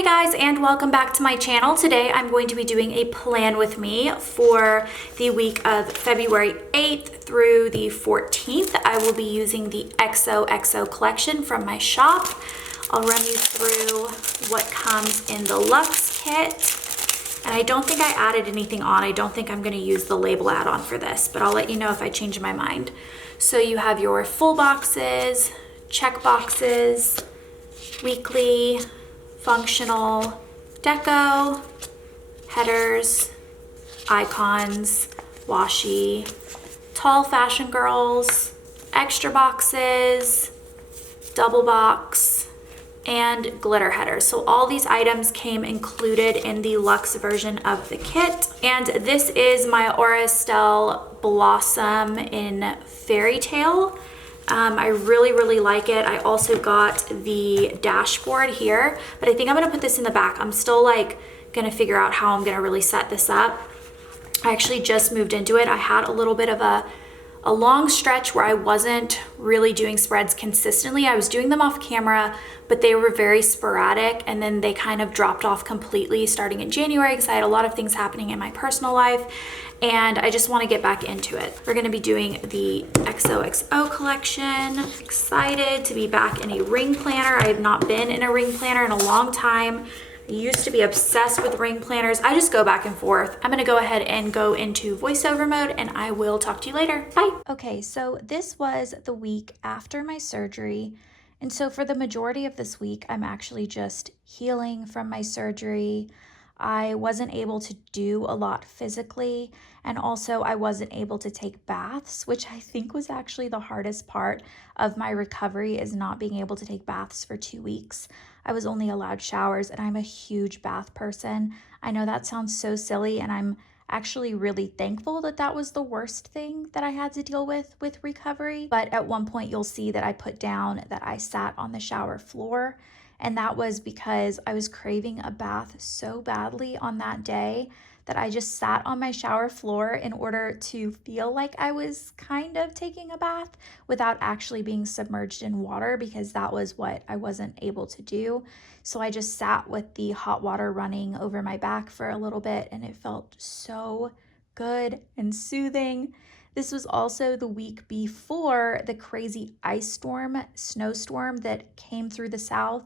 Hey guys, and welcome back to my channel. Today I'm going to be doing a plan with me for the week of February 8th through the 14th. I will be using the XOXO collection from my shop. I'll run you through what comes in the Luxe kit. And I don't think I added anything on. I don't think I'm going to use the label add-on for this, but I'll let you know if I change my mind. So you have your full boxes, check boxes, weekly, functional, deco, headers, icons, washi, tall fashion girls, extra boxes, double box, and glitter headers. So all these items came included in the Luxe version of the kit. And this is my Aura Estelle Blossom in Fairy Tale. I really like it. I also got the dashboard here, but I think I'm gonna put this in the back. I'm still like gonna figure out how I'm gonna really set this up. I actually just moved into it. I had a little bit of a long stretch where I wasn't really doing spreads consistently. I was doing them off camera, but they were very sporadic, and then they kind of dropped off completely starting in January because I had a lot of things happening in my personal life, and I just want to get back into it. We're going to be doing the XOXO collection. Excited to be back in a ring planner. I have not been in a ring planner in a long time. I used to be obsessed with ring planners. I just go back and forth. I'm gonna go ahead and go into voiceover mode, and I will talk to you later. Bye. Okay, so this was the week after my surgery. And so for the majority of this week, I'm actually just healing from my surgery. I wasn't able to do a lot physically, and also I wasn't able to take baths, which I think was actually the hardest part of my recovery, is not being able to take baths for 2 weeks. I was only allowed showers, and I'm a huge bath person. I know that sounds so silly, and I'm actually really thankful that that was the worst thing that I had to deal with recovery. But at one point you'll see that I put down that I sat on the shower floor, and that was because I was craving a bath so badly on that day that I just sat on my shower floor in order to feel like I was kind of taking a bath without actually being submerged in water, because that was what I wasn't able to do. So I just sat with the hot water running over my back for a little bit, and it felt so good and soothing. This was also the week before the crazy ice storm, snowstorm that came through the South.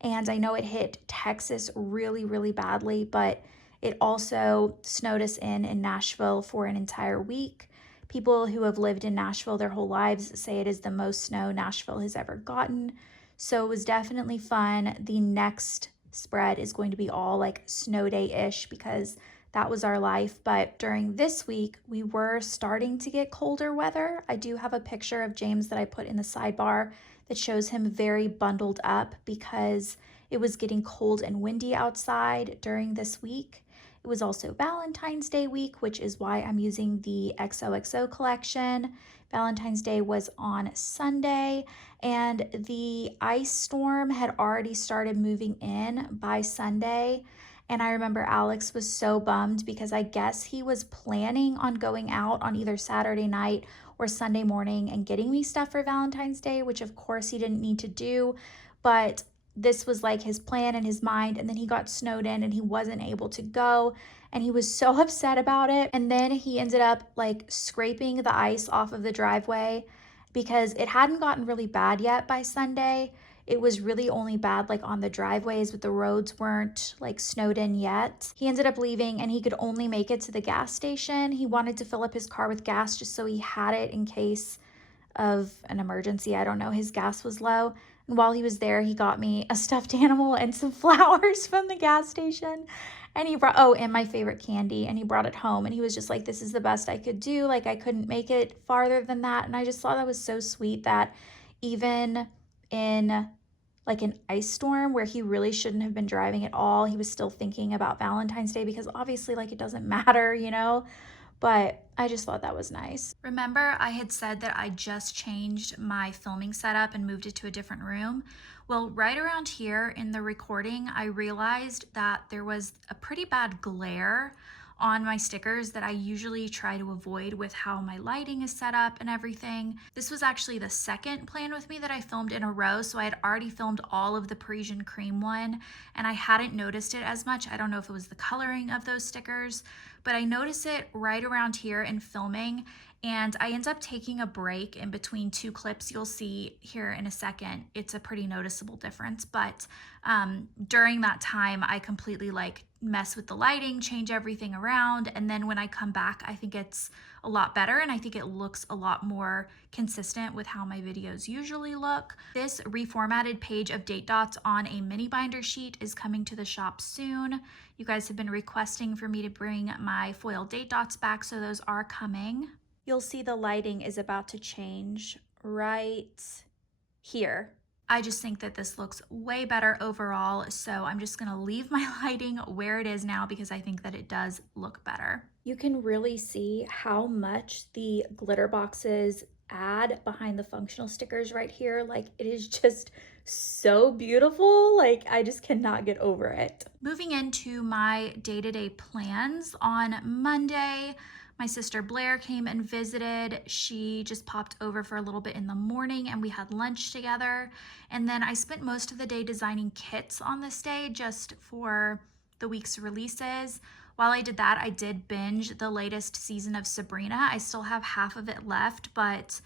And I know it hit Texas really badly, but it also snowed us in Nashville for an entire week. People who have lived in Nashville their whole lives say it is the most snow Nashville has ever gotten. So it was definitely fun. The next spread is going to be all like snow day-ish, because that was our life. But during this week, we were starting to get colder weather. I do have a picture of James that I put in the sidebar that shows him very bundled up because it was getting cold and windy outside during this week. It was also Valentine's Day week, which is why I'm using the XOXO collection. Valentine's Day was on Sunday, and the ice storm had already started moving in by Sunday. And I remember Alex was so bummed because I guess he was planning on going out on either Saturday night or Sunday morning and getting me stuff for Valentine's Day, which of course he didn't need to do, but this was like his plan in his mind. And then he got snowed in and he wasn't able to go, and he was so upset about it. And then he ended up like scraping the ice off of the driveway because it hadn't gotten really bad yet by Sunday. It was really only bad like on the driveways, but the roads weren't like snowed in yet. He ended up leaving, and he could only make it to the gas station. He wanted to fill up his car with gas just so he had it in case of an emergency. I don't know, his gas was low. And while he was there, he got me a stuffed animal and some flowers from the gas station. And he brought, oh, and my favorite candy, and he brought it home. And he was just like, this is the best I could do. Like, I couldn't make it farther than that. And I just thought that was so sweet that even in like an ice storm where he really shouldn't have been driving at all, he was still thinking about Valentine's Day, because obviously like it doesn't matter, you know? But I just thought that was nice. Remember, I had said that I just changed my filming setup and moved it to a different room. Well, right around here in the recording, I realized that there was a pretty bad glare on my stickers that I usually try to avoid with how my lighting is set up and everything. This was actually the second plan with me that I filmed in a row, so I had already filmed all of the Parisian cream one, and I hadn't noticed it as much. I don't know if it was the coloring of those stickers, but I noticed it right around here in filming, and I end up taking a break in between two clips. You'll see here in a second. It's a pretty noticeable difference, but during that time, I completely like mess with the lighting, change everything around, and then when I come back, I think it's a lot better, and I think it looks a lot more consistent with how my videos usually look. This reformatted page of date dots on a mini binder sheet is coming to the shop soon. You guys have been requesting for me to bring my foil date dots back, so those are coming. You'll see the lighting is about to change right here. I just think that this looks way better overall, so I'm just gonna leave my lighting where it is now because I think that it does look better. You can really see how much the glitter boxes add behind the functional stickers right here. Like, it is just so beautiful. Like, I just cannot get over it. Moving into my day-to-day plans, on Monday, my sister Blair came and visited. She just popped over for a little bit in the morning and we had lunch together. And then I spent most of the day designing kits on this day just for the week's releases. While I did that, I did binge the latest season of Sabrina. I still have half of it left, but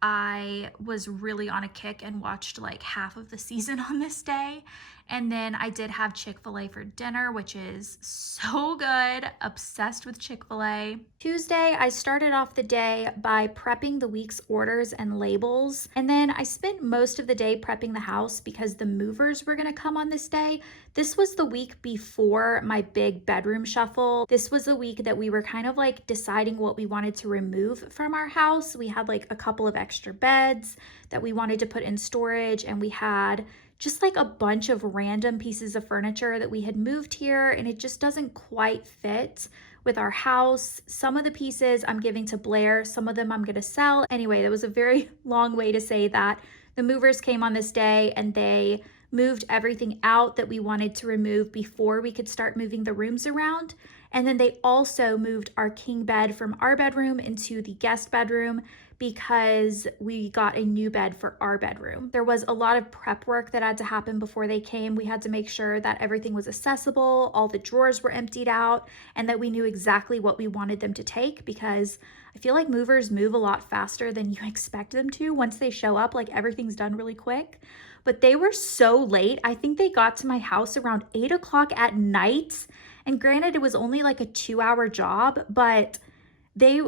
I was really on a kick and watched like half of the season on this day. And then I did have Chick-fil-A for dinner, which is so good. Obsessed with Chick-fil-A. Tuesday, I started off the day by prepping the week's orders and labels. And then I spent most of the day prepping the house because the movers were gonna come on this day. This was the week before my big bedroom shuffle. This was the week that we were kind of like deciding what we wanted to remove from our house. We had like a couple of extra beds that we wanted to put in storage, and we had just like a bunch of random pieces of furniture that we had moved here, and it just doesn't quite fit with our house. Some of the pieces I'm giving to Blair, some of them I'm gonna sell. Anyway, that was a very long way to say that the movers came on this day and they moved everything out that we wanted to remove before we could start moving the rooms around. And then they also moved our king bed from our bedroom into the guest bedroom because we got a new bed for our bedroom. There was a lot of prep work that had to happen before they came. We had to make sure that everything was accessible, all the drawers were emptied out, and that we knew exactly what we wanted them to take, because I feel like movers move a lot faster than you expect them to. Once they show up, like everything's done really quick. But they were so late. I think they got to my house around 8 o'clock at night. And granted, it was only like a 2-hour job, but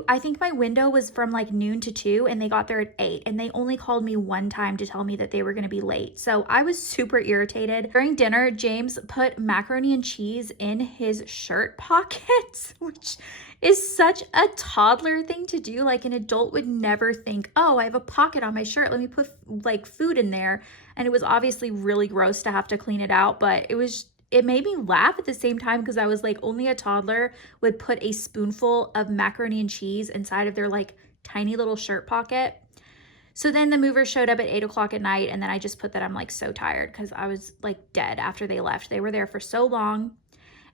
I think my window was from like noon to 2 and they got there at 8, and they only called me one time to tell me that they were going to be late. So I was super irritated. During dinner, James put macaroni and cheese in his shirt pockets, which is such a toddler thing to do. Like, an adult would never think, oh, I have a pocket on my shirt, let me put like food in there. And it was obviously really gross to have to clean it out, but it made me laugh at the same time, because I was like, only a toddler would put a spoonful of macaroni and cheese inside of their like tiny little shirt pocket. So then the movers showed up at 8 o'clock at night, and then I just put that I'm like so tired because I was like dead after they left. They were there for so long.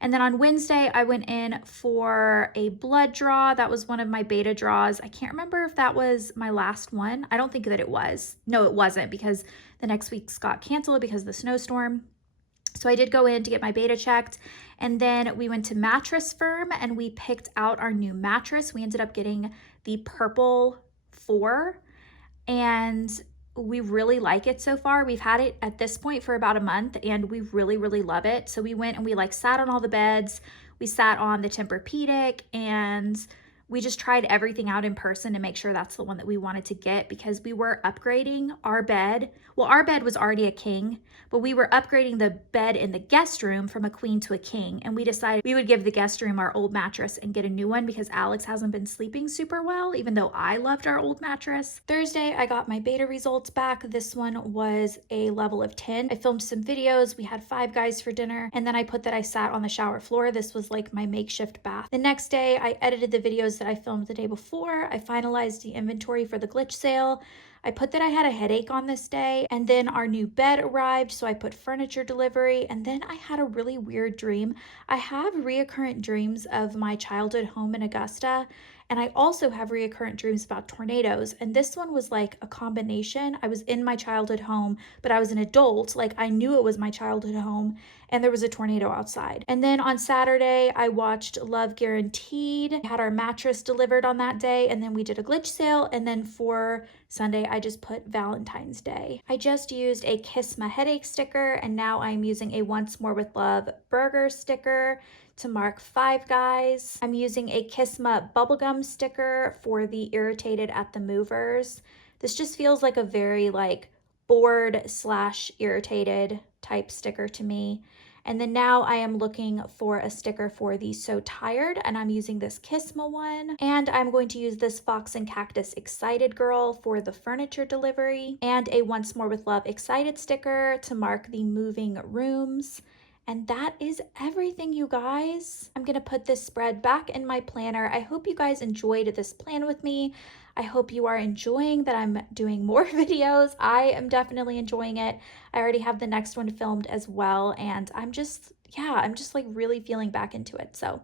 And then on Wednesday, I went in for a blood draw. That was one of my beta draws. I can't remember if that was my last one. I don't think that it was. No, it wasn't, because the next week's got canceled because of the snowstorm. So I did go in to get my beta checked, and then we went to Mattress Firm and we picked out our new mattress. We ended up getting the Purple 4, and we really like it so far. We've had it at this point for about a month and we really, really love it. So we went and we like sat on all the beds. We sat on the Tempur-Pedic, and we just tried everything out in person to make sure that's the one that we wanted to get, because we were upgrading our bed. Well, our bed was already a king, but we were upgrading the bed in the guest room from a queen to a king. And we decided we would give the guest room our old mattress and get a new one, because Alex hasn't been sleeping super well, even though I loved our old mattress. Thursday, I got my beta results back. This one was a level of 10. I filmed some videos. We had 5 guys for dinner. And then I put that I sat on the shower floor. This was like my makeshift bath. The next day, I edited the videos that I filmed the day before. I finalized the inventory for the glitch sale. I put that I had a headache on this day, and then our new bed arrived, so I put furniture delivery, and then I had a really weird dream. I have reoccurrent dreams of my childhood home in Augusta, and I also have reoccurrent dreams about tornadoes. And this one was like a combination. I was in my childhood home, but I was an adult. Like I knew it was my childhood home, and there was a tornado outside. And then on Saturday, I watched Love Guaranteed. I had our mattress delivered on that day, and then we did a glitch sale. And then for Sunday, I just put Valentine's Day. I just used a Kiss My Headache sticker, and now I'm using a Once More with Love burger sticker to mark Five Guys. I'm using a Kisma bubblegum sticker for the irritated at the movers. This just feels like a very like bored / irritated type sticker to me. And then now I am looking for a sticker for the So Tired, and I'm using this Kisma one. And I'm going to use this Fox and Cactus Excited Girl for the furniture delivery, and a Once More with Love Excited sticker to mark the moving rooms. And that is everything, you guys. I'm gonna put this spread back in my planner. I hope you guys enjoyed this plan with me. I hope you are enjoying that I'm doing more videos. I am definitely enjoying it. I already have the next one filmed as well, and I'm just like really feeling back into it. So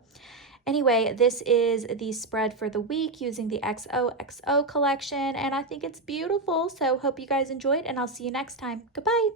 anyway, this is the spread for the week using the XOXO collection, and I think it's beautiful. So hope you guys enjoyed, and I'll see you next time. Goodbye.